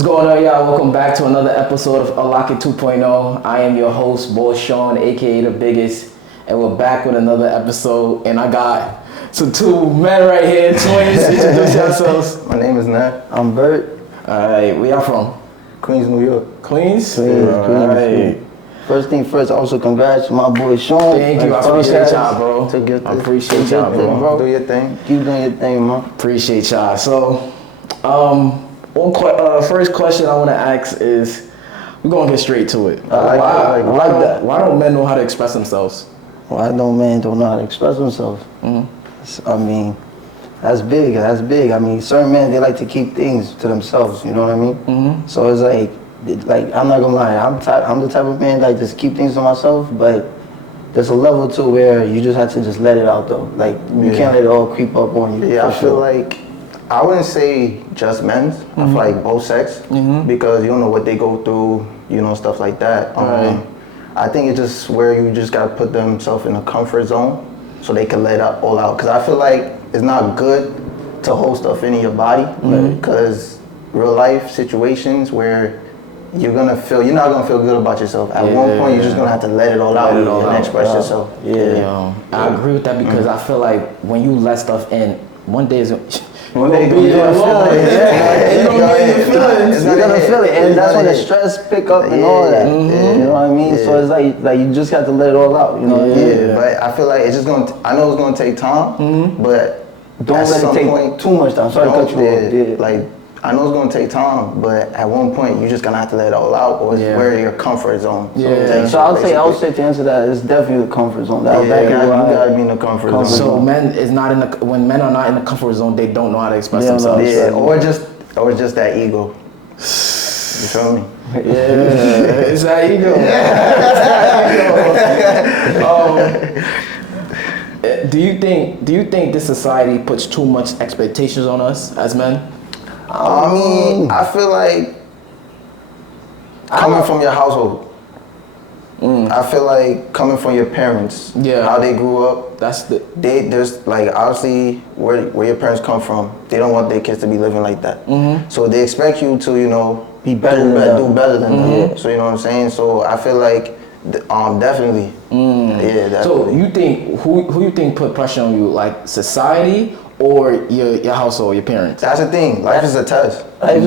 What's going on, y'all? Welcome back to another episode of Unlock It 2.0. I am your host, Boy Sean, aka The Biggest, and we're back with another episode. And I got two men right here, twins. Introduce yourselves. My name is Nat. I'm Bert. All right, where y'all from? Queens, New York. Queens? Queens. All right. First thing first, also congrats to my boy Sean. Thank you. I appreciate y'all, bro. I appreciate y'all, bro. Do your thing. Keep doing your thing, man. Appreciate y'all. So, first question I want to ask is, we're going to get straight to it. I like that. Why don't men know how to express themselves? Why don't men don't know how to express themselves? Mm-hmm. I mean, that's big. I mean, certain men, they like to keep things to themselves, you know what I mean? Mm-hmm. So it's like I'm not gonna lie, I'm the type of man like just keep things to myself, but there's a level to where you just have to just let it out though. Like you can't let it all creep up on you. Yeah, I feel like I wouldn't say just men's. I feel like both sex because you don't know what they go through, stuff like that. I think it's just where you just gotta put themselves in a comfort zone so they can let it all out. Cause I feel like it's not good to hold stuff in your body because real life situations where you're not gonna feel good about yourself. At one point, you're just gonna have to let it all out and express yourself. Yeah. I agree with that because I feel like when you let stuff in, one day is One day you're gonna feel it. You're gonna feel it, and that's when the stress pick up and all that. You know what I mean? So it's like you just have to let it all out. You know what I mean? Yeah, but I feel like it's just I know it's gonna take time, but don't let it take too much time. Sorry to cut you off. Yeah. Like I know it's gonna take time, but at one point you're just gonna have to let it all out, or it's where your comfort zone. So I would say to answer that, it's definitely the comfort zone. You gotta be in the comfort zone. So when men are not in the comfort zone, they don't know how to express themselves. Yeah, or just that ego. You feel me? Yeah, it's that ego. Do you think this society puts too much expectations on us as men? I mean, I feel like coming from your household. I feel like coming from your parents, how they grew up. There's like obviously where your parents come from. They don't want their kids to be living like that. So they expect you to be better do better than them. So you know what I'm saying. So I feel like definitely. Yeah, definitely. So you think who you think put pressure on you, like society or your household, your parents? That's the thing. Life is a test. I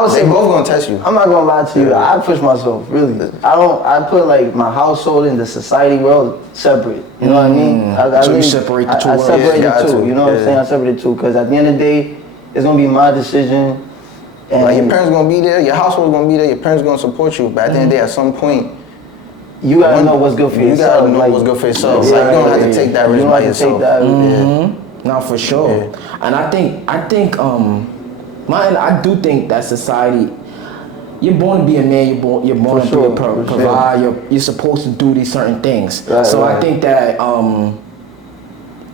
would say both gonna test you. I'm not gonna lie to you. I push myself really. I put like my household and the society world separate. You know what I mean? So you separate the two worlds. I separate the two. You know what I'm saying? I separate the two because at the end of the day, it's gonna be my decision. And like your parents gonna be there, your household gonna be there, your parents gonna support you. But at the end of the day, at some point, you gotta know what's good for yourself. You gotta know what's good for yourself. Like you don't have to take that risk by yourself. No, for sure. And I do think that society, you're born to be a man, you're born to provide, you're supposed to do these certain things. I think that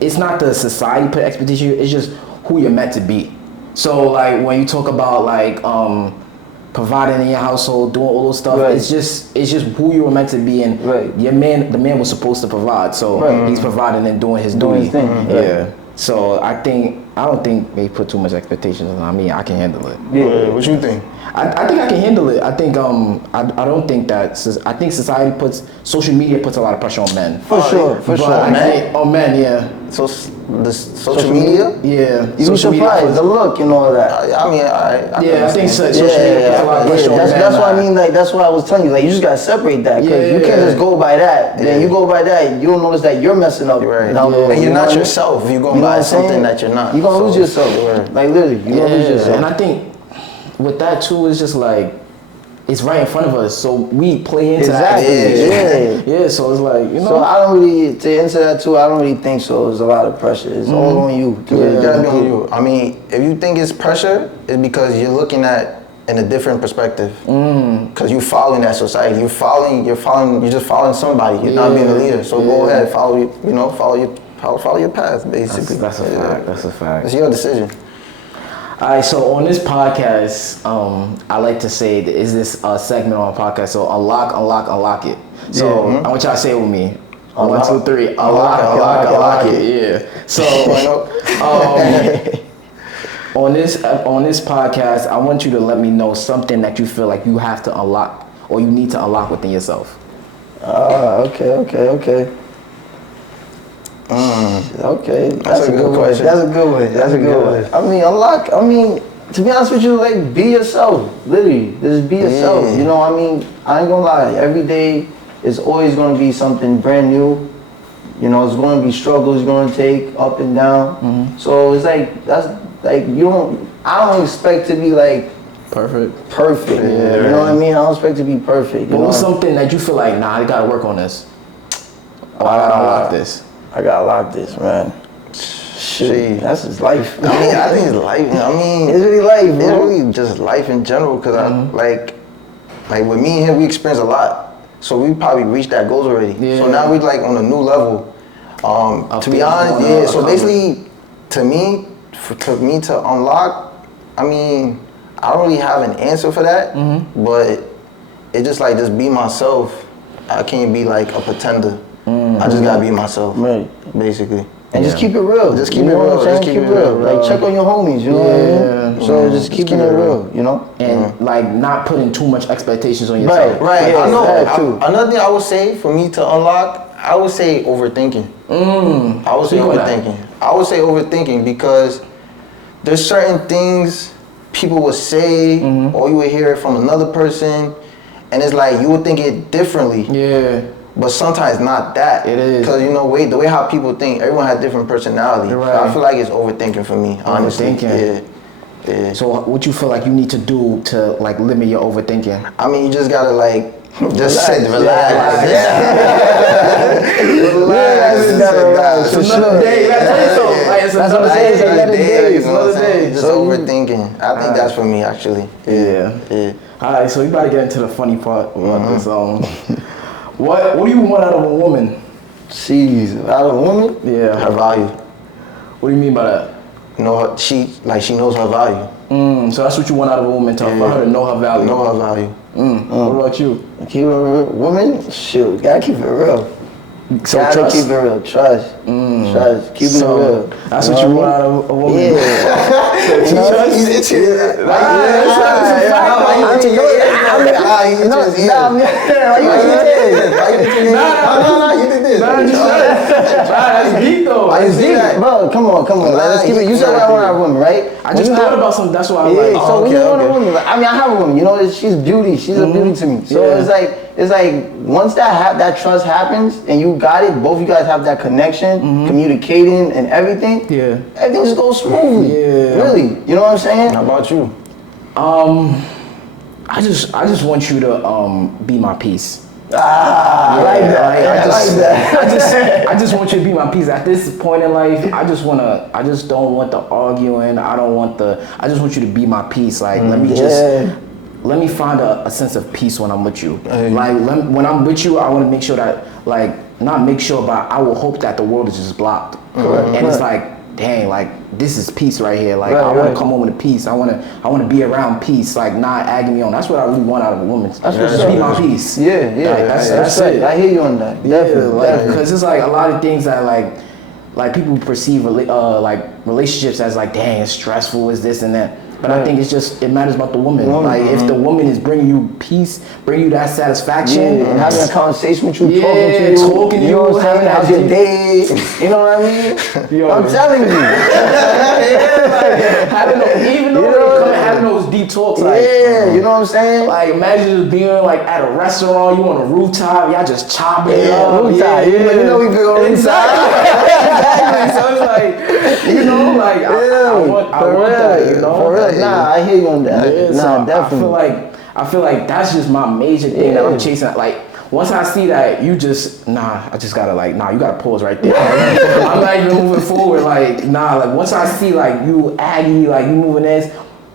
it's not the society put expectation, it's just who you're meant to be. So like when you talk about like providing in your household, doing all those stuff, it's just who you were meant to be, and the man was supposed to provide, so he's providing and doing his duty. So I don't think they put too much expectations on me. I can handle it. What you think? I think I can handle it. I think I don't think that. I think social media puts a lot of pressure on men. For sure. On men, yeah. So the social media? Yeah. You be surprised, the look and all that. I think social media puts a lot of pressure on men. That's what I mean. Like that's what I was telling you. Like you just gotta separate that because you can't just go by that. Then you go by that, you don't notice that you're messing up. Right. And you're not yourself. You're going by something that you're not. You're gonna lose yourself. Like literally, you're gonna lose yourself. And I think with that too, it's just like it's right in front of us, so we play into that. Yeah. So it's like So I don't really to answer that too. I don't really think so. There's a lot of pressure. It's all on you. It gotta be on you. I mean, if you think it's pressure, it's because you're looking at in a different perspective. Because you're following that society. You're just following somebody. You're not being a leader. So go ahead, follow your path, basically. That's a fact. It's your decision. All right, so on this podcast, I like to say, is this segment on a podcast, so unlock it. So I want y'all to say it with me. 1, 2, 3, unlock it, yeah. So, On this podcast, I want you to let me know something that you feel like you have to unlock or you need to unlock within yourself. Okay. Okay, that's a good question. That's a good one. I mean, to be honest with you, like, be yourself. Literally, just be yourself. You know, I mean, I ain't gonna lie. Every day is always gonna be something brand new. You know, it's gonna be struggles you're gonna take up and down. So it's like I don't expect to be like perfect. Yeah, you know what I mean? I don't expect to be perfect. But what's something that you feel like, nah, I gotta work on this? I gotta unlock this. I gotta lock this, man. Shit, that's just life. I mean, I think it's life. I mean, it's really life, bro. It's really just life in general. Cause I like with me and him, we experience a lot. So we probably reached that goals already. Yeah. So now we like on a new level. To be honest, so basically, to me to unlock, I mean, I don't really have an answer for that. But it just be myself. I can't be like a pretender. I just gotta be myself, right? Basically, and just keep it real. Just keep it real. Just keep it real. Like check on your homies, you know what I mean? So just keeping it real, you know, and like not putting too much expectations on yourself. Right. I know. Another thing I would say for me to unlock, I would say overthinking. I would say overthinking because there's certain things people would say, or you would hear it from another person, and it's like you would think it differently. Yeah. But sometimes not that. It is. Because, you know, the way how people think, everyone has different personality. Right. So I feel like it's overthinking for me, honestly. Yeah. So what you feel like you need to do to, like, limit your overthinking? I mean, you just gotta, like, just sit, relax. Relax. It's another day. It's another day. Just overthinking. I think that's for me, actually. Yeah. All right, so we about to get into the funny part about this. What do you want out of a woman? Jeez, out of a woman? Yeah. Her value. What do you mean by that? No, she knows her value. So that's what you want out of a woman, for her to know her value. Know her value. What about you? Keep it real. Woman? Shoot, gotta keep it real. So trust. Keep it real. Trust. Trust. Keep it real. That's what you want out of a woman. Yeah. That's deep though. It's deep, bro. Come on. Let's keep it. You said I want a woman, right? I just thought about something. That's why I'm like. So when you want a woman, I mean, I have a woman. You know, she's beauty. She's a beauty to me. So it's like once that trust happens and you got it, both of you guys have that connection, communicating and everything. Yeah. Everything just goes smoothly. Yeah. Really. You know what I'm saying? How about you? I just want you to be my peace. I like that. I just want you to be my peace. At this point in life, I just don't want the arguing. I just want you to be my peace. Like let me find a sense of peace when I'm with you. When I'm with you, I want to make sure that not make sure, but I will hope that the world is just blocked. And it's like, dang, like this is peace right here. Like I want to come home with peace. I want to be around peace. Like not agging me on. That's what I really want out of a woman. Just be my peace. Yeah. That's it. I hear you on that. Definitely. Because it's like a lot of things that like people perceive like relationships as like, dang, it's stressful, it's this and that. But I think it matters about the woman. Like if the woman is bringing you peace, bringing you that satisfaction, and having a conversation with you, talking to you, you know what I'm saying? How's your day? You know what I mean? I'm telling you. Having those deep talks. Like, you know what I'm saying? Like imagine just being like at a restaurant, you on a rooftop, y'all just chopping it up. Rooftop. You know we been on rooftop. Exactly. So it's like, you know, like I want that, you know. For real. Nah, I hear you on that. Definitely. I feel like that's just my major thing that I'm chasing. Like once I see that, you just I just gotta you gotta pause right there. I'm not even moving forward. Like once I see like you aggy, like you moving this,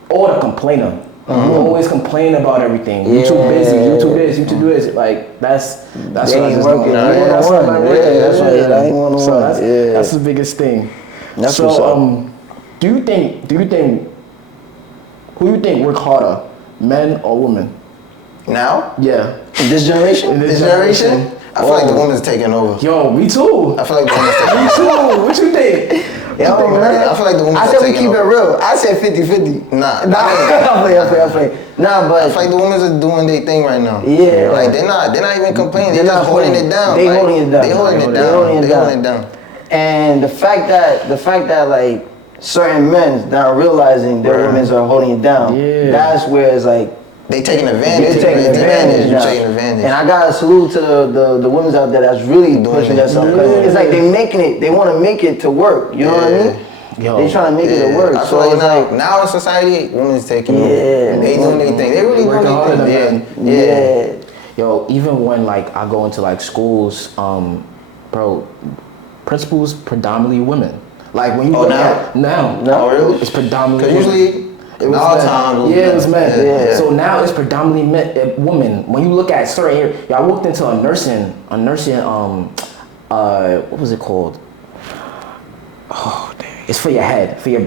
or the complainer. You always complain about everything. You too busy. You too this. You too do this. Like that's what I just don't. That's what I'm working. So that's the biggest thing. That's so do you think who you think work harder, men or women? Now? Yeah. In this generation? I feel like the woman's taking over. Yo, me too. I feel like the woman's taking over. Me too. What you think? Yo, man. I feel like the women. I said we keep it real. I said 50-50. Nah. I play. Nah, but I feel like the women are doing their thing right now. Yeah. Like they're not even complaining. They're just holding it down. They holding it down. They holding it down. And the fact that like certain men not realizing their women are holding it down. Yeah. That's where it's like they taking advantage. You're taking advantage. And I gotta salute to the women out there that's really pushing themselves. Because it's like they making it. They want to make it to work. You know what I mean? Yo, they trying to make it to work. I feel like now in society, women's taking over. They doing their thing. They really doing their thing. Yeah. Yo, even when like I go into like schools, bro, principals predominantly women. Like when you go now, really? It's predominantly women. Usually in our time, it was men. Yeah. So now it's predominantly women. When you look at certain areas, I walked into a nursing, what was it called? Oh, damn. It's for your head, for your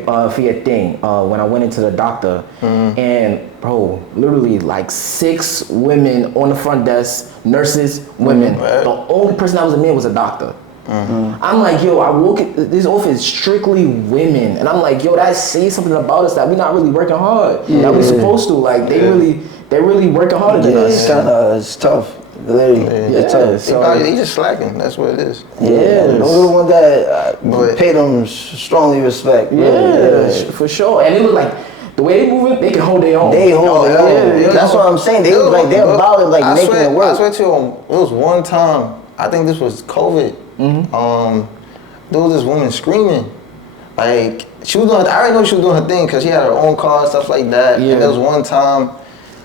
thing. When I went into the doctor, and bro, literally like 6 women on the front desk, nurses, women. Right. The only person that was a man was a doctor. I'm like, yo, I walk in, this office is strictly women, and I'm like, yo, that says something about us that we're not really working hard. That we supposed to. Like they really working harder than us. It's tough. Literally, it's tough. So they just slacking. That's what it is. Yeah, those are the ones that pay them strongly respect. For sure. And they look like the way they moving, they can hold their own. They hold their own. That's what I'm saying. They look like they're about it, like making it work. I swear to you, it was one time. I think this was COVID. There was this woman screaming, like she was doing. I already know she was doing her thing because she had her own car, stuff like that. Yeah. And there was one time,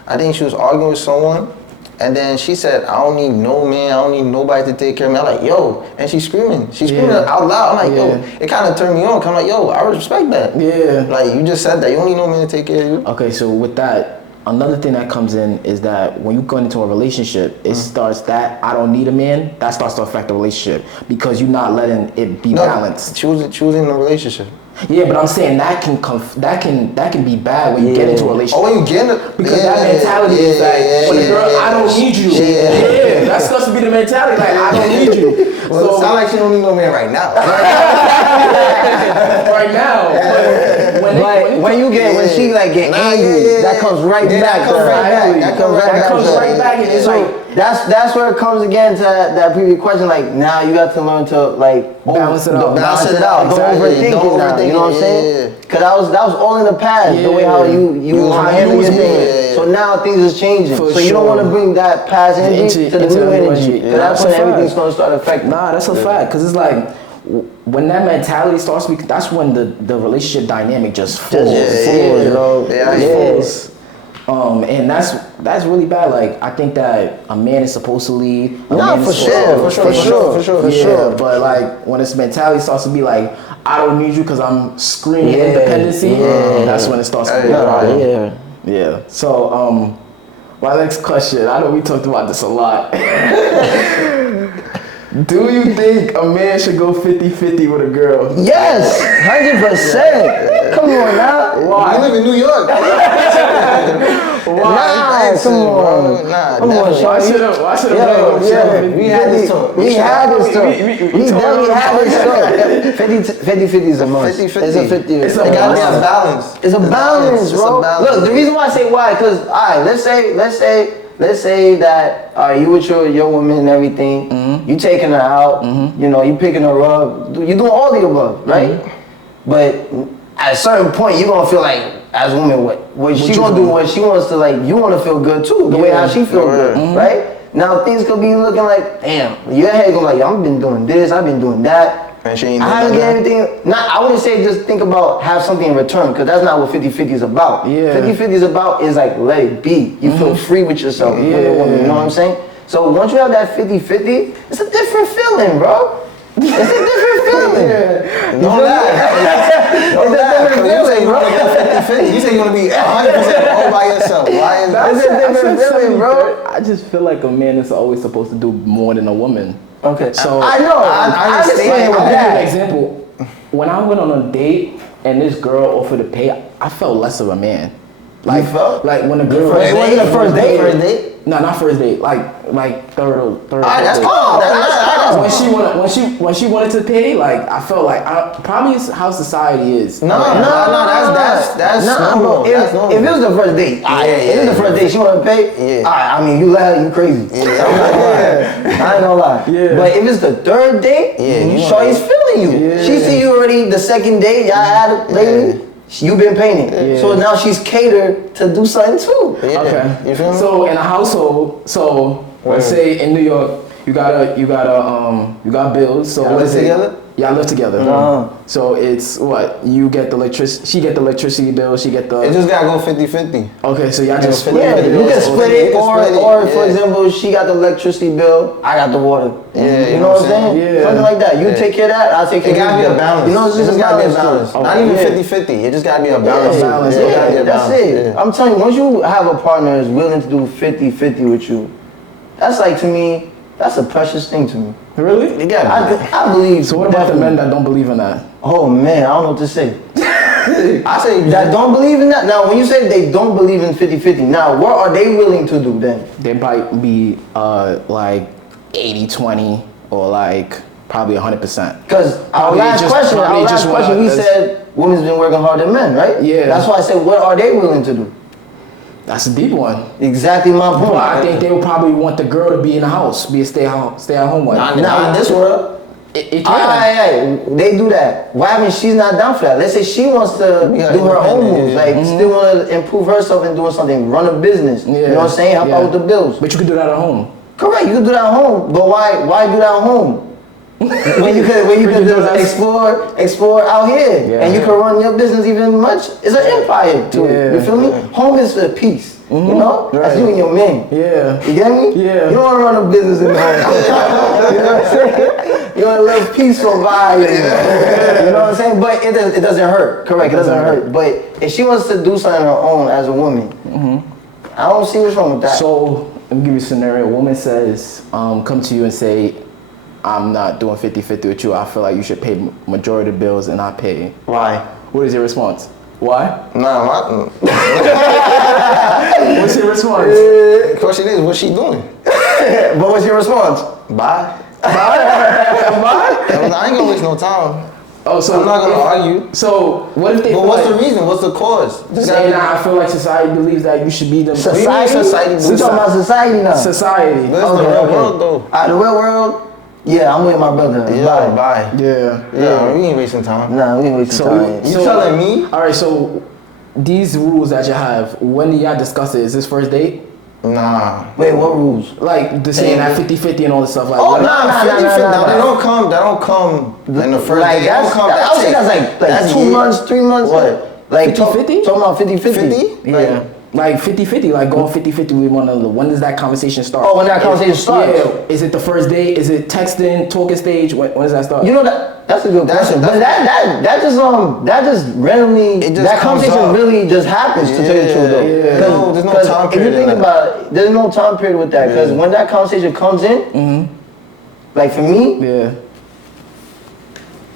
I think she was arguing with someone, and then she said, "I don't need no man. I don't need nobody to take care of me." I'm like, "Yo," and she's screaming out loud. I'm like, "Yo," it kind of turned me on. I'm like, "Yo, I respect that." Yeah. Like you just said that you don't need no man to take care of you. Okay, so with that. Another thing that comes in is that when you go into a relationship, it starts that I don't need a man. That starts to affect the relationship because you're not letting it be balanced. She was in a relationship. Yeah, but I'm saying that can be bad when you get into a relationship. Oh, when you get in because that mentality is like, for the girl, I don't need you. Yeah, that's supposed to be the mentality. Like I don't need you. Well, so it sounds like she don't need no man right now. Right now. But when she like get angry, that comes right back. That comes right back. And it's like that's where it comes again to that previous question. Like now you got to learn to like balance it out. Don't overthink it now. You know what I'm saying? Because that was all in the past. The way how you handle your thing. So now things is changing. So you don't want to bring that past energy to the new energy. Because that's when everything's gonna start affecting. Nah, that's a fact. Because it's like. When that mentality starts speaking, that's when the relationship dynamic just falls. Falls. And that's really bad. Like I think that a man is supposed to lead. For sure. But like when this mentality starts to be like, I don't need you because I'm screaming independency. That's when it starts to go. Yeah. So my next question. I know we talked about this a lot. Do you think a man should go 50-50 with a girl? Yes, 100%. Come on now. Why? You live in New York. Why? Come on. Why should a We had this talk. We definitely had this talk. 50-50 is a must. 50-50. It's a 50. It's a balance. It's a balance, bro. Look, the reason why I say why, because let's say that you with your woman and everything, you taking her out, you know, you picking her up, you doing all the above, right? But at a certain point, you're gonna feel like, as a woman, what she gonna do? What she wants to, like, you want to feel good too, the way how she feel good, right? Now things could be looking like, damn, your head going like, yo, I've been doing this, I've been doing that. And she ain't I get everything. I wouldn't say just think about have something in return, because that's not what 50-50 is about. 50-50 is about is like let it be. You feel free with yourself, with a woman, you know what I'm saying? So once you have that 50-50, it's a different feeling, bro. It's a different feeling. Don't lie. Don't lie. You say you want to be 100% all by yourself. Why is that? It's a different feeling, bro. I just feel like a man is always supposed to do more than a woman. Okay, so I know. I understand with that. I'll give you an example. When I went on a date and this girl offered to pay, I felt less of a man. Like, like when a girl first date? No, not first date. Like third. Alright, that's cool. when she wanted to pay, like I felt like probably it's how society is. No, that's normal. If it was the first date, if it was the first date, she wanted to pay. I mean, you let her, you crazy. I'm not gonna lie. I ain't gonna lie. Yeah. But if it's the third date, Shorty's feeling you. Yeah. She see you already the second date. Y'all had it lately. You've been painting, so now she's catered to do something too. Okay, you feel me? So in a household, let's say in New York, you got bills. So y'all live together? Y'all live together. So it's what you get the electricity. She get the electricity bill. She get the. It just gotta go 50-50. Okay, so y'all just split it. Yeah, you can split it, or for example, she got the electricity bill. I got the water. Yeah, you know what I'm saying? Yeah. Something like that. You take care of that. I'll take care of that. It gotta be a balance. You know, it's just gotta be a balance. Not even 50-50. It just gotta be a balance. That's it. I'm telling you, once you have a partner that's willing to do 50-50 with you, that's like, to me, that's a precious thing to me. Really? Yeah. I believe. So what about the men that don't believe in that? Oh man, I don't know what to say. I say that don't believe in that. Now, when you say they don't believe in 50-50, now what are they willing to do then? They might be like 80-20 or like probably 100%. Because our last question, we said women's been working harder than men, right? Yeah. That's why I said, what are they willing to do? That's a deep one. Exactly my point. But I think they would probably want the girl to be in the house, be a stay-at-home wife. Not in this world. It can. They do that. Why haven't she's not down for that? Let's say she wants to do her own moves, like still want to improve herself and doing something, run a business. You know what I'm saying? Help out with the bills. But you can do that at home. Correct, you can do that at home. But why do that at home? when you could just explore out here, and you can run your business even much. It's an empire to it. You feel me? Home is for peace. You know, that's you and your man. Yeah. You get me? Yeah. You don't want to run a business in the home. You know what I'm saying? You want a little peaceful vibe. You know what I'm saying? But it doesn't hurt. Correct. It doesn't hurt. But if she wants to do something on her own as a woman, I don't see what's wrong with that. So let me give you a scenario. A woman says, come to you and say, I'm not doing 50-50 with you. I feel like you should pay majority of the bills and I pay. Why? What is your response? Why? Nah, what's your response? The question is, what's she doing? But what's your response? Bye. Bye? I ain't gonna waste no time. Oh, so I'm not gonna argue. So what if they? But what's the reason? What's the cause? Saying I feel like society believes that you should be the society. We talking about society now. Society. That's the real world, though. The real world. Yeah, I'm with my brother. Yeah, bye. Yeah. We ain't wasting time. Nah, we ain't wasting time. You telling me? All right, so these rules that you have, when do y'all discuss it? Is this first date? Nah. Wait, what rules? Like the saying that 50-50 and all this stuff. Like, nah. They don't come in the first like date. I would say that's like 2 months, 3 months. What? Like 50-50? Talking about 50-50? Yeah. Like 50-50, like going 50-50 with one another. When does that conversation start? Oh, when that conversation starts? Yeah. Is it the first date? Is it texting, talking stage? When does that start? You know that's a good question. But that just randomly, that conversation really just happens, to tell you the truth though. Yeah. There's no time period. If you think about it, there's no time period with that. Because when that conversation comes in, like for me,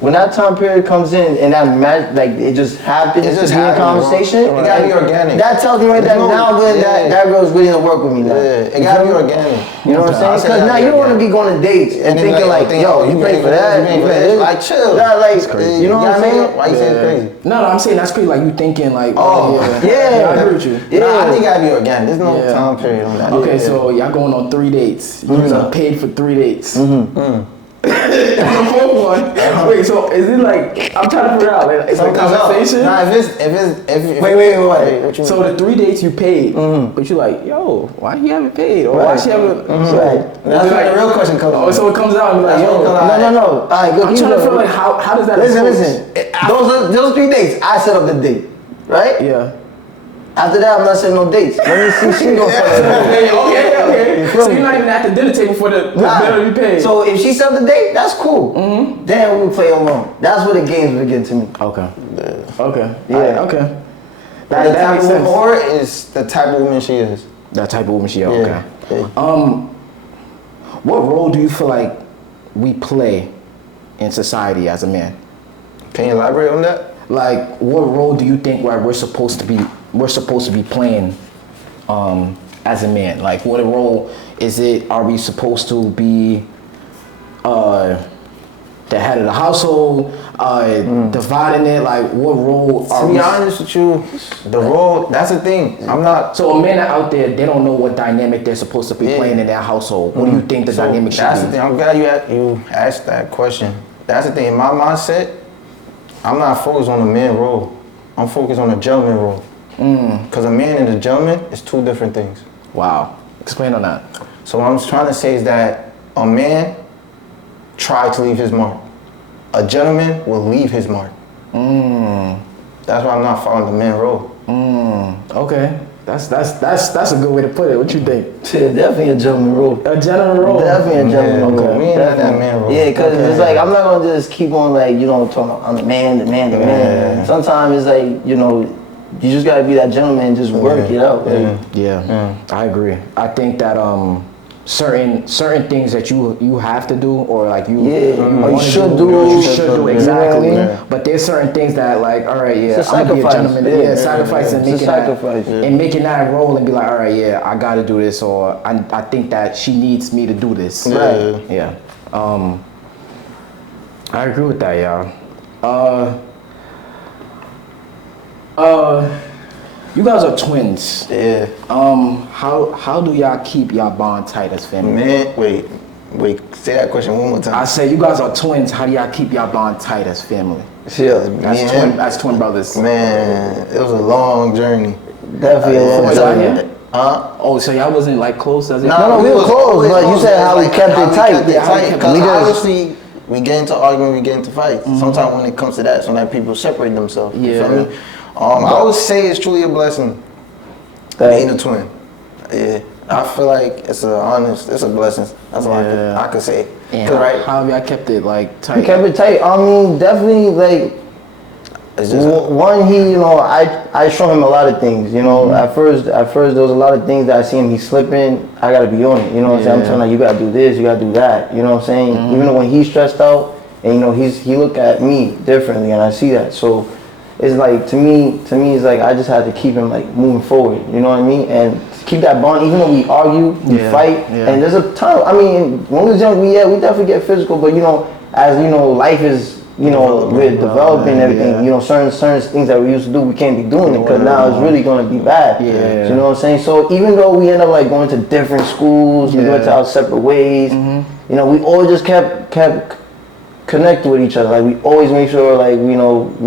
when that time period comes in and that it just happens to be a conversation, it gotta be organic. That tells me that girl's willing to work with me now. Yeah, it gotta be organic. You know what I'm saying? Because now you don't want to be going to dates and thinking like, yo, you pay for that, you pay for this. Like chill. That's crazy. You know what I'm saying? Why you saying crazy? No, I'm saying that's crazy. Like you thinking like, yeah, I agree with you. Yeah, I think it gotta be organic. There's no time period on that. Okay, so y'all going on 3 dates. You paid for 3 dates. The fourth one. Wait, so is it like I'm trying to figure out? Like, it's a conversation. Nah, if wait. So the 3 dates you paid, but you're like, yo, why he haven't paid? Or why she haven't? Right. That's where the real question comes. Oh, so it comes out and be like, yo, no. All right, good. I'm trying to feel like how does that? Listen. Those 3 dates, I set up the date, right? Yeah. After that, I'm not setting no dates. Let me see she gonna set up the date. Okay. So you're not even at the dinner table for the dinner you paid. So if she set up the date, that's cool. Then we play along. That's where the games begin to me. Okay. Okay. Yeah. Okay. That makes sense. Or is the type of woman she is. That type of woman she is. Okay. Yeah. What role do you feel like we play in society as a man? Can you elaborate on that? Like, what role do you think we're supposed to be playing as a man? Like, what role is it? Are we supposed to be the head of the household, dividing it, like what role To be honest with you, the role, that's the thing. I'm not. So a man out there, they don't know what dynamic they're supposed to be playing in their household. What do you think the dynamic should be? That's the thing. I'm glad you asked that question. That's the thing. In my mindset, I'm not focused on the man role. I'm focused on the gentleman role. Because a man and a gentleman is two different things. Wow. Explain on that. So what I'm trying to say is that a man tries to leave his mark. A gentleman will leave his mark. That's why I'm not following the man role. Okay. That's a good way to put it. What you think? Yeah, definitely a gentleman role. A gentleman role. Definitely a gentleman role. We ain't got that man role. Yeah, because it's like I'm not gonna just keep on like talking about I'm the man. Sometimes it's like you just gotta be that gentleman and just work it out. Yeah. I agree. I think that certain things that you have to do or like you should do exactly. You know what I mean? But there's certain things that like I'm gonna be a sacrifice. gentleman. Sacrifice and making sacrifice. and making that role and be like, all right, I gotta do this, or I think that she needs me to do this. Right. Yeah. I agree with that, y'all. You guys are twins. Yeah. How do y'all keep y'all bond tight as family? Man, wait. Say that question one more time. I say you guys are twins. How do y'all keep y'all bond tight as family? Yeah, As twin brothers. Man, it was a long journey. definitely a long time. Oh, so y'all wasn't like close as it? No, we were close, but you said how we kept it tight. Because obviously, we get into argument, we get into fights. Sometimes when it comes to that, sometimes people separate themselves. You feel me? I would say it's truly a blessing being a twin. Yeah, I feel like it's a blessing. That's all I could say. Right? How have y'all kept it like tight? We kept it tight. I mean, definitely like. One, I show him a lot of things. At first there was a lot of things that I see him. He's slipping. I gotta be on it. You know what I'm saying? I'm telling him, you gotta do this. You gotta do that. You know what I'm saying? Even though when he's stressed out, and he look at me differently, and I see that. So it's like to me, it's like I just had to keep him like moving forward. You know what I mean? And keep that bond. Even though we argue, we fight, and there's a time. I mean, when we was young, we definitely get physical. But as life is. We're developing everything. Certain things that we used to do, we can't be doing it because now it's really going to be bad. You know what I'm saying? So even though we end up like going to different schools, we went to our separate ways. We always just kept connected with each other. Like we always make sure, like we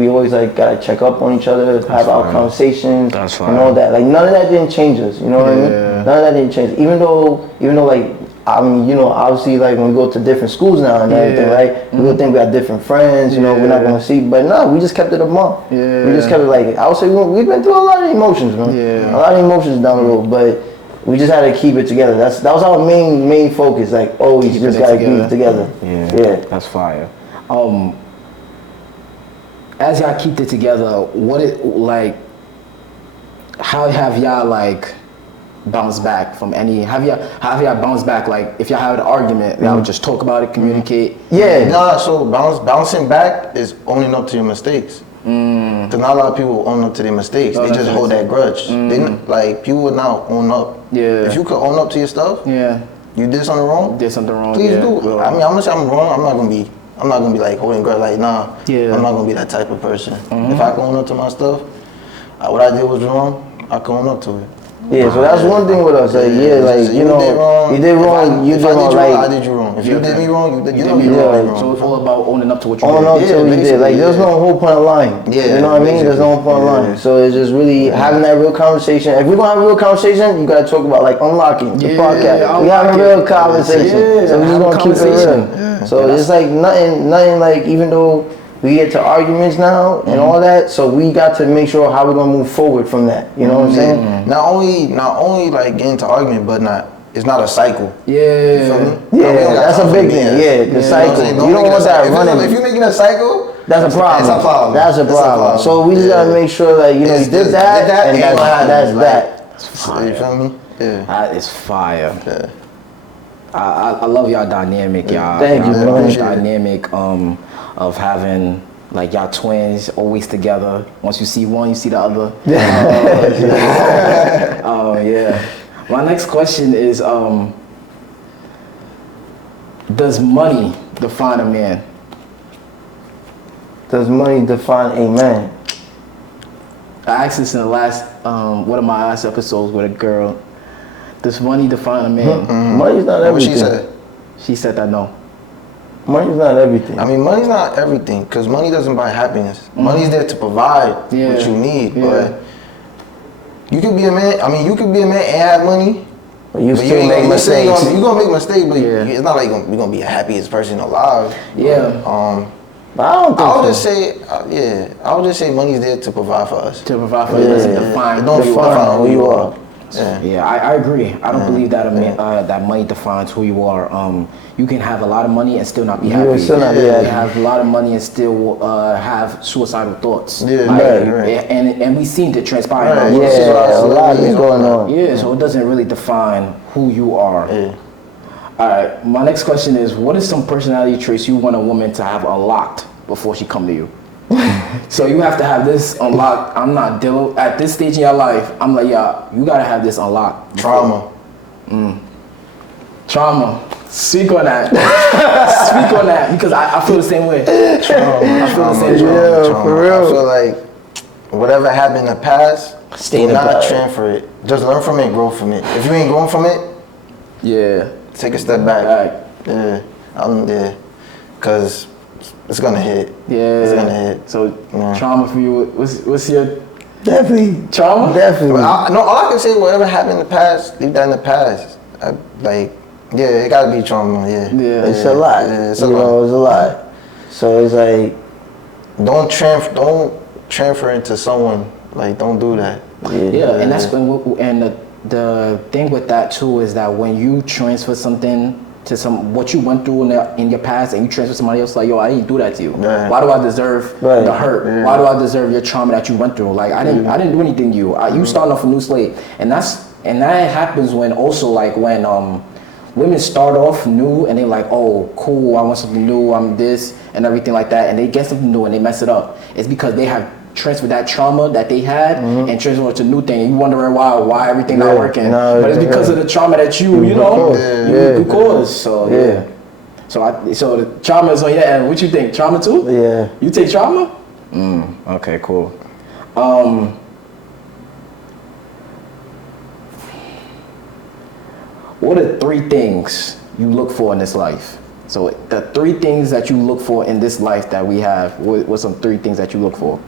always like gotta check up on each other, have our conversations, and all that. Like none of that didn't change us. You know what I mean? None of that didn't change. Even though like. I mean, obviously, like when we go to different schools now and everything, right? We would think we got different friends, we're not gonna see, but no, we just kept it a month. We just kept it like, I would say we've been through a lot of emotions, man. A lot of emotions down the road, but we just had to keep it together. That was our main focus, like always just gotta keep it together. Yeah, that's fire. As y'all keep it together, how have y'all like bounce back from any? Have y'all bounced back? Like if y'all have an argument, y'all would just talk about it, communicate. So bouncing back is owning up to your mistakes. Because not a lot of people own up to their mistakes. They just hold that grudge. People would now own up. If you could own up to your stuff. You did something wrong. Please do. I mean, I'm gonna say I'm wrong. I'm not gonna be like holding grudge. Like nah. I'm not gonna be that type of person. If I can own up to my stuff, what I did was wrong. I can own up to it. Yeah, so that's one thing with us. Like, you did wrong. You did wrong. If I did you wrong, I did you wrong. If you did me wrong, you did me wrong. So it's all about owning up to what you did. Owning up to what you did. Like, there's no whole point of lying. You know what I mean? There's no whole point of lying. So it's just really having that real conversation. If we're gonna have a real conversation, you gotta talk about like unlocking the podcast. We have a real conversation. So we're just gonna keep it real. So it's like nothing like, even though we get to arguments now and all that, so we got to make sure how we're gonna move forward from that. You know what I'm saying? Not only like getting to argument, but it's not a cycle. That's a big thing. The cycle. You don't want that running. If you're making a cycle, that's a problem. That's a problem. So we just gotta make sure that you did that, and that's that. You feel me? Yeah. That is fire. I love y'all dynamic, y'all. Thank you, bro. Dynamic of having like y'all twins always together. Once you see one, you see the other. My next question is, does money define a man? Does money define a man? I asked this in the last one of my last episodes with a girl. Does money define a man? Money's not everything. What she said? She said that no. Money's not everything. I mean, money's not everything because money doesn't buy happiness. Money's there to provide what you need, but you could be a man. I mean, you could be a man and have money. But you still make mistakes. You're gonna make mistakes, but it's not like you're gonna be the happiest person alive. Yeah. But I don't think I would just say money's there to provide for us. To provide for us. It doesn't define who you are. Yeah, I agree. I don't believe that that money defines who you are. You can have a lot of money and still not be happy. You can have a lot of money and still have suicidal thoughts. And we've seen it transpire. A lot is going on. Yeah, so it doesn't really define who you are. All right, my next question is, what is some personality traits you want a woman to have unlocked before she come to you? So you have to have this unlocked. I'm not dealing at this stage in your life. I'm like, yeah, you gotta have this unlocked. Trauma. Trauma. Speak on that. Speak on that because I feel the same way. Trauma. I feel the same way. Trauma. For real. I feel like whatever happened in the past, do not transfer it. Just learn from it, grow from it. If you ain't growing from it, take a step back. Cause it's gonna hit. It's gonna hit. So trauma for you. What's your definitely trauma? Definitely. All I can say is whatever happened in the past, leave that in the past. It gotta be trauma. It's a lot. It's a lot. So it's like don't transfer into someone. Like don't do that. And that's the thing with that too is that when you transfer something to what you went through in your past and you transfer to somebody else, like, yo, I didn't do that to you. Why do I deserve the hurt? Why do I deserve your trauma that you went through? Like I didn't do anything to you. You starting off a new slate, and that happens when women start off new and they're like, oh, cool, I want something new, I'm this and everything like that, and they get something new and they mess it up. It's because they have transferred that trauma that they had and transferred it to a new thing. And you wondering why everything not working, but it's because of the trauma that you caused. So so the trauma is on your end. What you think? Trauma too? Yeah. You take trauma? Okay, cool. What are 3 things you look for in this life? So the 3 things that you look for in this life that we have, what some 3 things that you look for?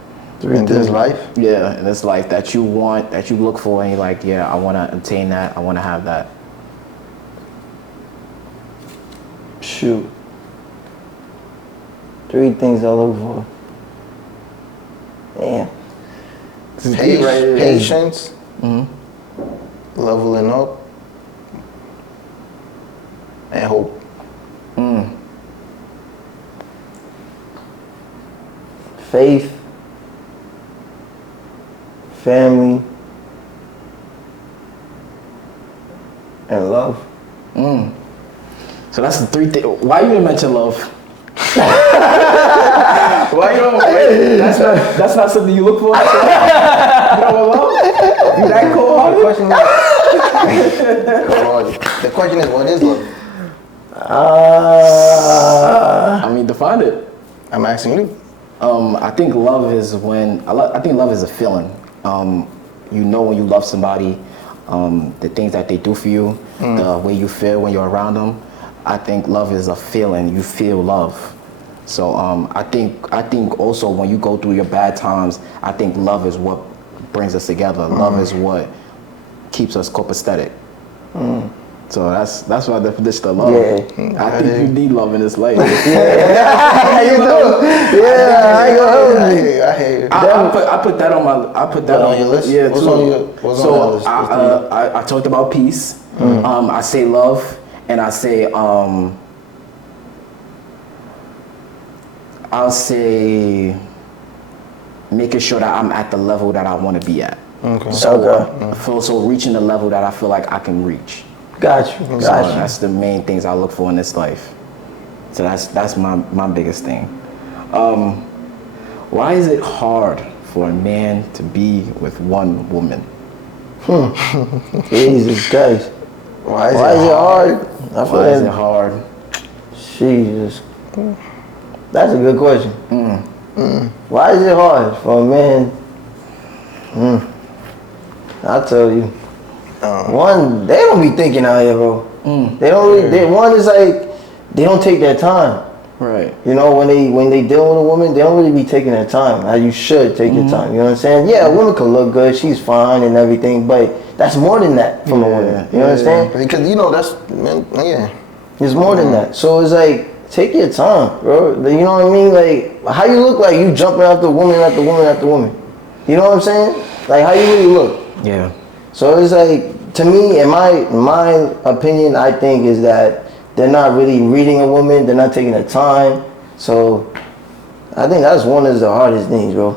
In this life? Yeah, in this life that you want, that you look for, and you're like, yeah, I want to attain that, I want to have that. Shoot. 3 things I look for. Damn. Patience. Leveling up. And hope. Faith, family, and love. So that's the 3 things. Why you didn't mention love? Why you don't? That's not something you look for. You don't want love? You that cold? The question is, what is love? I mean, define it. I'm asking you. I think love is I think love is a feeling. You know when you love somebody, the things that they do for you, the way you feel when you're around them. I think love is a feeling. You feel love. So I think also when you go through your bad times, I think love is what brings us together. Love is what keeps us copacetic. So that's why the definition of love. I think you need love in this life. You do. Yeah, I hear you. I put that on your list. Yeah, what's too. On your list? I talked about peace. I say love, and I say I'll say making sure that I'm at the level that I want to be at. Okay. So reaching the level that I feel like I can reach. Got you. That's the main things I look for in this life. So that's my biggest thing. Why is it hard for a man to be with one woman? Jesus Christ. Why is it hard? Why is it hard? Jesus. That's a good question. Why is it hard for a man? I'll tell you. One, they don't be thinking out here, bro. They don't really, one is like, they don't take their time. Right. You know, when they deal with a woman, they don't really be taking their time. How you should take your time. You know what I'm saying? Yeah, a woman can look good, she's fine and everything, but that's more than that from a woman. You understand? Because you know that's It's more than that. So it's like, take your time, bro. You know what I mean? Like, how you look like you jumping after woman after woman after woman. You know what I'm saying? Like, how you really look. Yeah. So it's like, to me, in my opinion, I think is that they're not really reading a woman. They're not taking their time. So I think that's one of the hardest things, bro.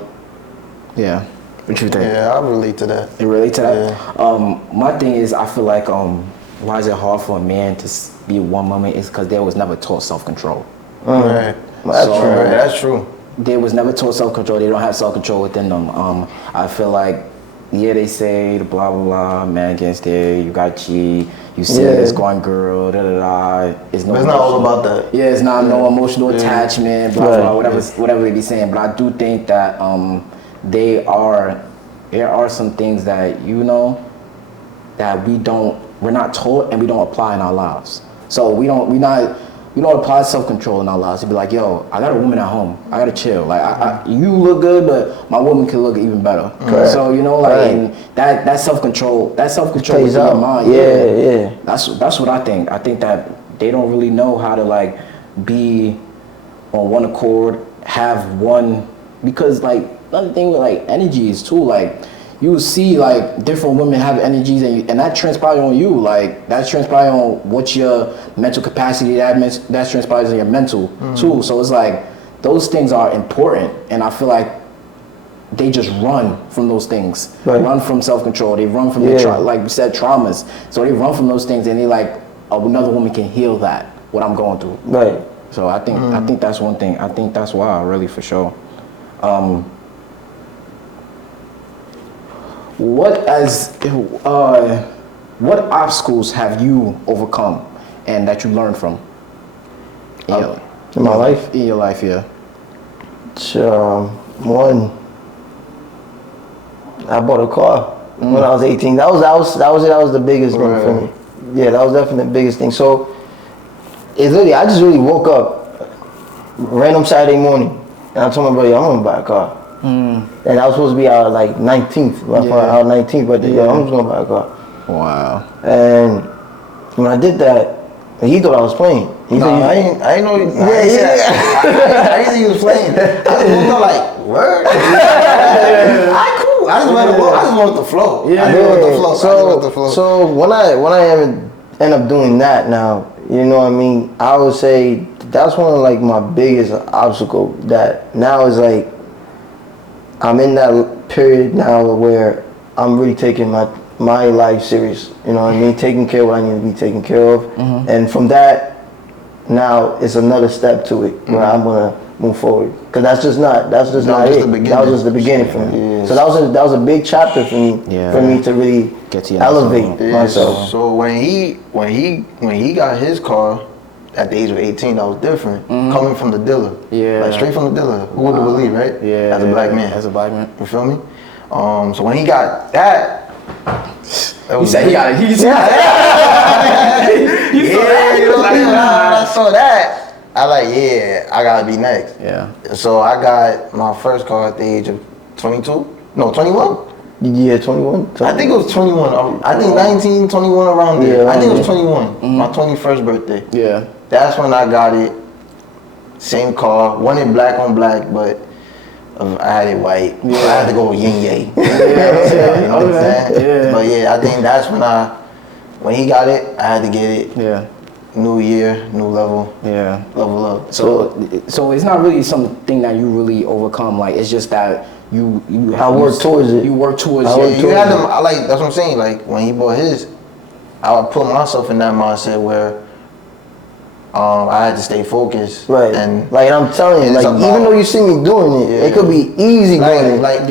Yeah. What you think? Yeah, I relate to that. You relate to that? Yeah. My thing is, I feel like why is it hard for a man to be one woman is because they was never taught self-control. Right. That's So, true. Right, that's true. They was never taught self-control. They don't have self-control within them. I feel like, yeah, they say the blah, blah, blah, man gets there, you got cheat, you see this going girl, da, da, da. It's not all about that. Yeah, it's not no emotional attachment, blah, blah, whatever they be saying. But I do think that there are some things that, you know, that we're not taught and we don't apply in our lives. So we don't apply self-control in our lives. To be like, yo, I got a woman at home. I gotta chill. Like, you look good, but my woman can look even better. Correct. So you know, like, and that self-control within your mind. Yeah. That's what I think. I think that they don't really know how to like be on one accord, have one, because like another thing with like energies too, like. You see like different women have energies and that transpires on you, like that's transpiring on what your mental capacity, that transpires on your mental too. So it's like those things are important, and I feel like they just run from those things. Right. Run from self-control. They run from like you said, traumas. So they run from those things and they like, oh, another woman can heal that, what I'm going through. Right. So I think that's one thing. I think that's why, really, for sure. What obstacles have you overcome and that you learned from in my life? In your life, yeah. One, I bought a car when I was 18. That was the biggest thing for me. Yeah, that was definitely the biggest thing. So it's literally, I just really woke up random Saturday morning and I told my brother, I'm gonna buy a car. And I was supposed to be out like 19th, our 19th birthday. Yeah, I'm just gonna buy a car. Wow. And when I did that, he thought I was playing. He said, I ain't know. I didn't think he was playing. I was woke up like, word. I cool. I just went with the flow. Yeah. I went with the flow. So when I end up doing that now, you know what I mean, I would say that's one of like my biggest obstacle that now is like I'm in that period now where I'm really taking my life serious. You know what I mean? Taking care of what I need to be taken care of. And from that, now it's another step to it where I'm gonna move forward. Cause that's just not it. That was just the beginning for me. Yeah. So that was a big chapter for me to really elevate myself. So when he got his car at the age of 18, that was different. Coming from the dealer. Yeah. Like straight from the dealer. Who would believe, right? Yeah. As a black man. You feel me? So when he got that, he said he got it. He said when I saw that, I I gotta be next. Yeah. So I got my first car at the age of 22. No, 21. Yeah, 21. I think it was 21. I think 19, 21 around there. I think it was 21. My 21st birthday. Yeah. That's when I got it. Same car. Wanted black on black, but I had it white. Yeah. So I had to go yin yang. You know what I'm saying? Yeah. But yeah, I think that's when he got it, I had to get it. Yeah. New year, new level. Yeah. Level up. So it's not really something that you really overcome. Like it's just that you work towards it. You work towards it. You had them. That's what I'm saying. Like when he bought his, I would put myself in that mindset where I had to stay focused. Right. And like I'm telling you, like even though you see me doing it, it could be easy doing it. Like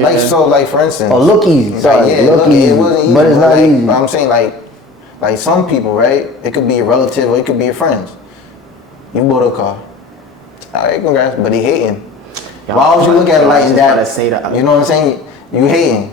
for instance. Or look easy. Sorry, look easy. It wasn't easy, but it's not easy. I'm saying like some people, right? It could be a relative or it could be a friend. You bought a car. all right, congrats, but he hating. Why would you look at it like that? Say that? You know what I'm saying? You hating.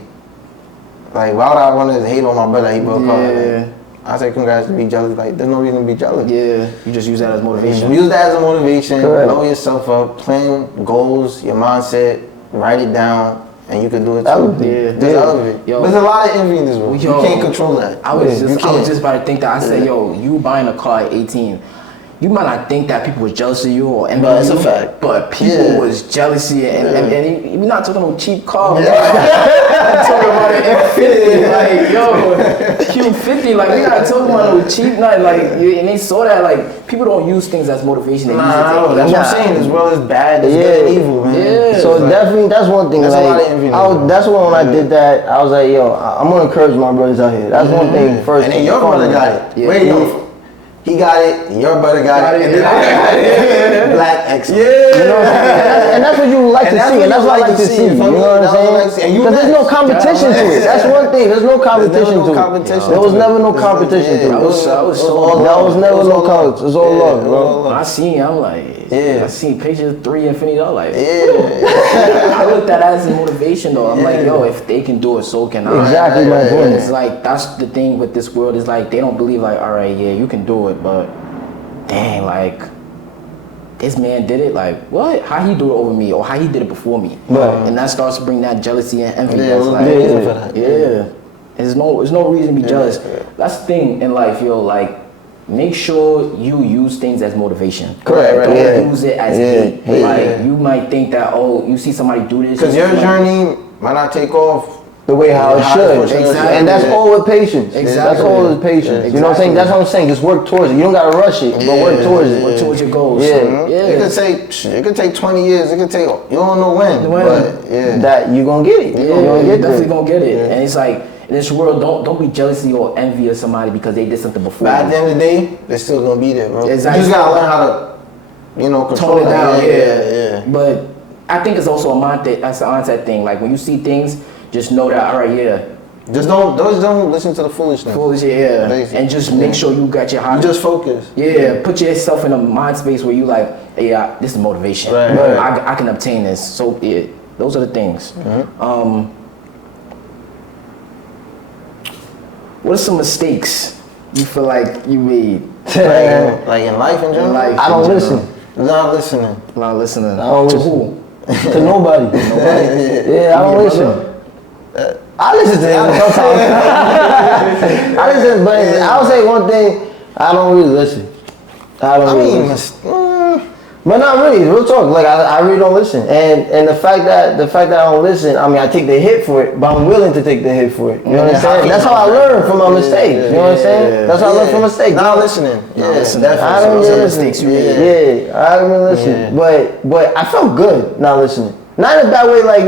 Like, why would I want to hate on my brother? He broke car. Like, I say congrats to be jealous. Like, there's no reason to be jealous. Yeah, you just use that as motivation. Use that as a motivation. Blow yourself up. Plan goals, your mindset. Write it down, and you can do it too. Just elevate. Yo, there's a lot of envy in this world. You can't control that. I was just about to think that. I said, yo, you buying a car at 18. You might not think that people was jealous of you or envy you. It's a fact. But people was jealousy and we're not talking about cheap car. I'm talking about an F50. Like, yo, Q50. Like, we not talking about no cheap night. Like, and they saw that. Like, people don't use things as motivation. They use it. That's what I'm saying. This world is bad. It's good and evil, man. Yeah. So definitely, that's one thing. That's like, a lot of envy. That's when I did that. I was like, yo, I'm gonna encourage my brothers out here. That's one thing first. And then your brother got it. Wait, yo. He got it, your brother got it, and then I got it. Black excellence. Yeah. You know what I'm saying? And that's what you like to see, and that's what I like to see. You know what I'm saying? Because there's no competition to it. That's one thing. There's no competition to it. There was never no competition to it. That was never no competition. It was all love, bro. I seen, I'm like, I seen pictures of 3 Infinity. I'm like, I looked at that as a motivation though. I'm like, yo, if they can do it, so can I. Exactly my point. It's like, that's the thing with this world, is like, they don't believe like, all right, yeah, you can do it, but dang, like, this man did it, like, what? How he do it over me, or how he did it before me? And that starts to bring that jealousy and envy. That's like, there's no reason to be jealous. That's the thing in life, yo, like, make sure you use things as motivation. Correct. Don't use it as hate. Like, you might think that, oh, you see somebody do this. Because your journey might not take off the way how it should. Exactly. And that's all with patience. Exactly. That's all with patience. Exactly. You know what I'm saying? That's what I'm saying. Just work towards it. You don't gotta rush it, but work towards it. Work towards your goals. It could take 20 years. It could take, you don't know when. But that you gonna get it. You're definitely gonna get it. And it's like, in this world, don't be jealousy or envy of somebody because they did something before. But at the end of the day, they're still gonna be there, bro. Exactly. You just gotta learn how to, control it down. Yeah. But I think it's also a mindset thing. Like, when you see things, just know that, all right, just don't listen to the foolishness. And just make sure you got your heart. You just focus. Put yourself in a mind space where you like, yeah, this is motivation. Right. I can obtain this. So those are the things. What are some mistakes you feel like you made? like in life in general? I don't listen. Not listening. Not listening. I don't listen. Who? To nobody. Yeah, I don't listen. I listen to them sometimes. I listen, but I'll say one thing. I don't really listen. But not really. Real talk. Like I really don't listen. And the fact that I don't listen, I mean, I take the hit for it, but I'm willing to take the hit for it. You know what I'm saying? That's how I learn from my mistakes. You know what I'm saying? That's how I learn from mistakes. Not listening. I don't really listen. I don't really listen. But I felt good not listening. Not in a bad way, like,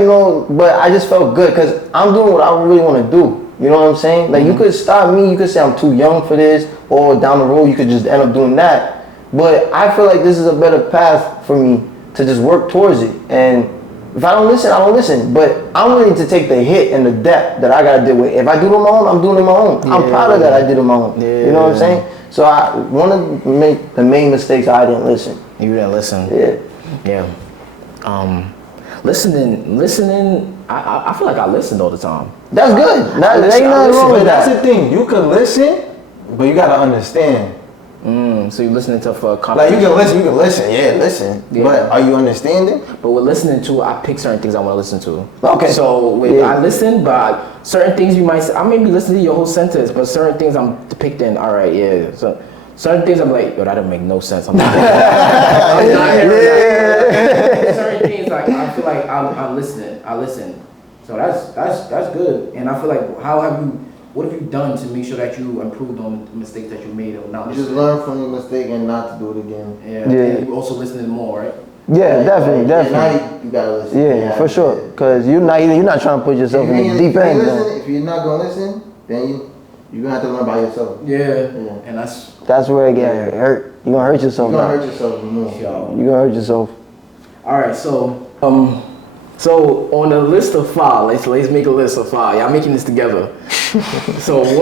but I just felt good because I'm doing what I really want to do. You know what I'm saying? Like, you could stop me, you could say I'm too young for this, or down the road you could just end up doing that. But I feel like this is a better path for me to just work towards it. And if I don't listen, I don't listen. But I'm willing to take the hit and the depth that I gotta deal with. If I do it on my own, I'm doing it on my own. I'm proud of that I did it on my own. You know what I'm saying? So one of the main mistakes, I didn't listen. You didn't listen? Yeah. Listening, I feel like I listened all the time. That's good. Ain't nothing wrong with that. That's the thing. You can listen, but you gotta understand. So you're listening to for like you can listen. But are you understanding? But with listening to, I pick certain things I want to listen to. Okay. So I listen, but certain things you might say, I may be listening to your whole sentence, but certain things I'm depicting. All right, So certain things I'm like, yo, that doesn't make no sense. I'm not hearing that. Certain things like I feel like I'm listening. I listen. So that's good. And I feel like what have you done to make sure that you improved on the mistakes that you made or not? You just learn from your mistake and not to do it again. And you also listening more, right? Yeah, definitely. Now you gotta listen. Yeah, for sure. Because you're not trying to put yourself in the deep end. If you're not gonna listen, then you're gonna have to learn by yourself. Yeah. And that's where it gets hurt. You're gonna hurt yourself. You're gonna hurt yourself more. You're gonna hurt yourself. All right, so on the list of 5, let's make a list of 5. Y'all making this together. So as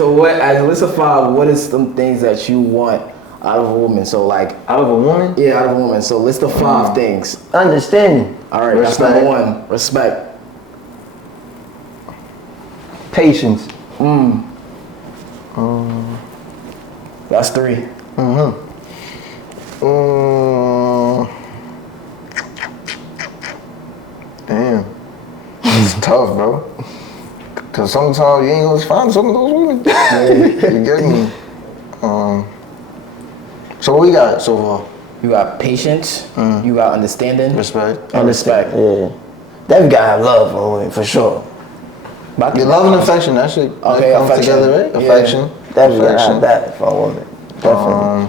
a list of 5, what is some things that you want Out of a woman. So like. Out of a woman? Yeah, out of a woman. So list the 5 things. Understanding. All right, respect. That's number 1. Respect. Patience. That's 3. Damn. It's tough, bro. Cause sometimes you ain't gonna find some of those women. You get me? So what we got so far? You got patience. You got understanding. Respect. And respect. Yeah. Definitely gotta have love for a woman, for sure. Your love and affection, that shit comes together, right? Yeah. Affection. Definitely gotta have that for a woman. Definitely.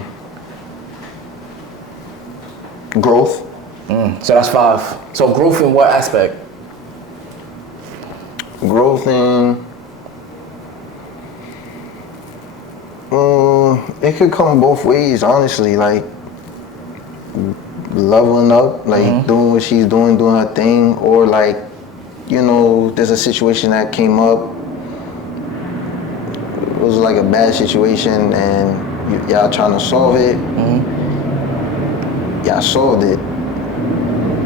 Growth. So that's 5. So growth in what aspect? Growth in it could come both ways, honestly. Like leveling up, like doing what she's doing her thing, or like, you know, there's a situation that came up. It was like a bad situation, and y'all trying to solve it. Y'all solved it,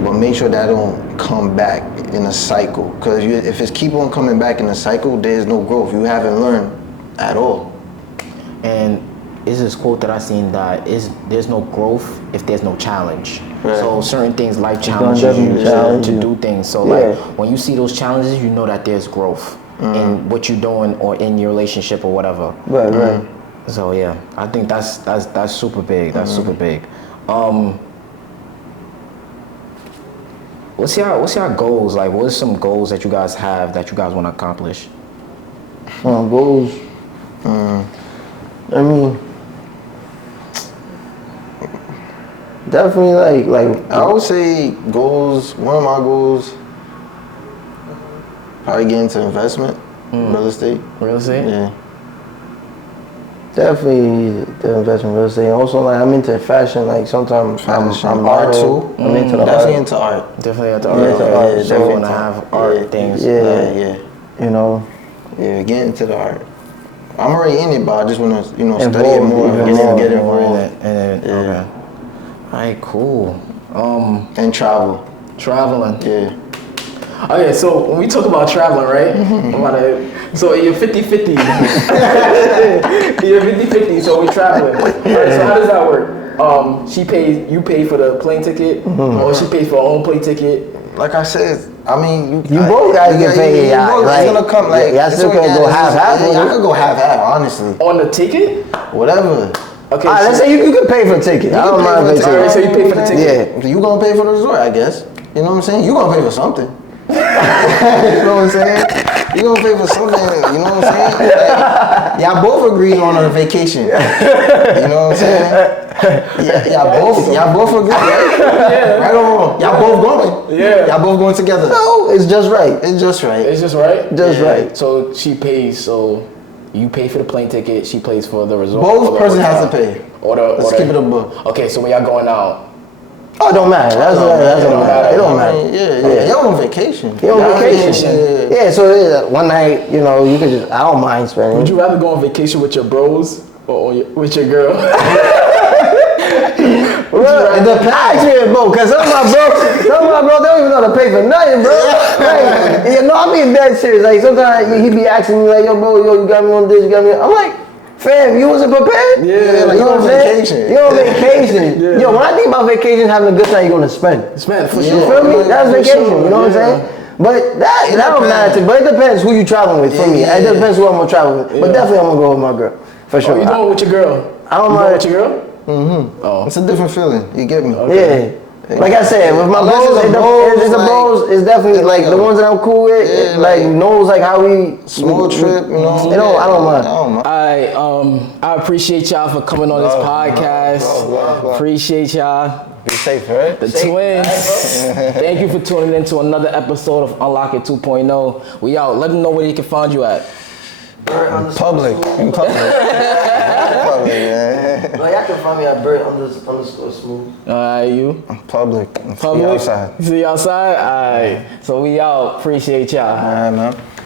but make sure that don't come back in a cycle. Because if it's keep on coming back in a cycle, there's no growth. You haven't learned at all. And is this quote that I seen that there's no growth if there's no challenge. Right. So certain things, life challenges you to do things. So like when you see those challenges, you know that there's growth in what you're doing or in your relationship or whatever. Right. So yeah, I think that's super big. That's super big. What's your goals? Like, what are some goals that you guys have that you guys want to accomplish? Goals. I mean, definitely like I would say goals. One of my goals, probably get into investment, real estate. Real estate? Yeah. Definitely the investment in real estate. Also, like I'm into fashion. Like sometimes I'm art too. I'm into the definitely art. into art. Definitely into art. Yeah, definitely want to have art things. Yeah. You know. Yeah, get into the art. I'm already in it, but I just want to, you know, study it more, get involved. Okay. All right, cool. And travel. Traveling. Yeah. Okay, so when we talk about traveling, right? So you're 50-50. You're 50-50, so we're traveling. All right, so how does that work? You pay for the plane ticket, or she pays for her own plane ticket? Like I said, I mean, you both gotta get paid. It's gonna come like y'all still can't go half. I could go half, honestly. On the ticket? Whatever. Okay. Let's say you could pay for the ticket. I don't mind paying for the ticket. So you pay for the ticket? Yeah. You gonna pay for the resort, I guess. You know what I'm saying? You gonna pay for something. You know what I'm saying? You gonna pay for something. You know what I'm saying? Like, y'all both agreed on a vacation. You know what I'm saying? Y'all both agree, right? Yeah. Right or wrong? Y'all both going. Yeah. Y'all both going together. No, it's just right. It's just right? Just right. So she pays, so you pay for the plane ticket, she pays for the resort. Both person has to pay. Let's keep it a book. Okay, so when y'all going out, oh, it don't matter. It don't matter. Yeah. Y'all on vacation. You're on vacation. Yeah, so one night, you know, you could just, I don't mind spending. Would you rather go on vacation with your bros or with your girl? Well, it depends. Actually, bro, because some of my bros, they don't even know how to pay for nothing, bro. Like, you know, I'm being dead serious. Like, sometimes he be asking me, like, yo, bro, you got me on this, you got me on. I'm like, fam, you wasn't prepared? Yeah, like, you know what I'm saying? You're on vacation. Yeah. Yo, when I think about vacation, having a good time, you're going to spend. Spend, for You sure. feel me? That's vacation, sure. you know what I'm saying? But that don't matter. But it depends who you traveling with. For me, it depends who I'm gonna travel with. But definitely, I'm gonna go with my girl for sure. You going with your girl? I don't mind. mind With your girl? Oh, it's a different feeling. You get me? Okay. Yeah. Like I said, with my bros, it's definitely like the ones that I'm cool with. Like knows like how we small trip. You know. I don't mind. I appreciate y'all for coming on this podcast. Appreciate y'all. Be safe, right? The twins. Thank you for tuning in to another episode of Unlock It 2.0. We out. Let them know where they can find you at. In public, man. Well, y'all can find me at Bird_Smooth. You? Public. See you outside? See you outside? Alright. So we out. Appreciate y'all. Alright, man.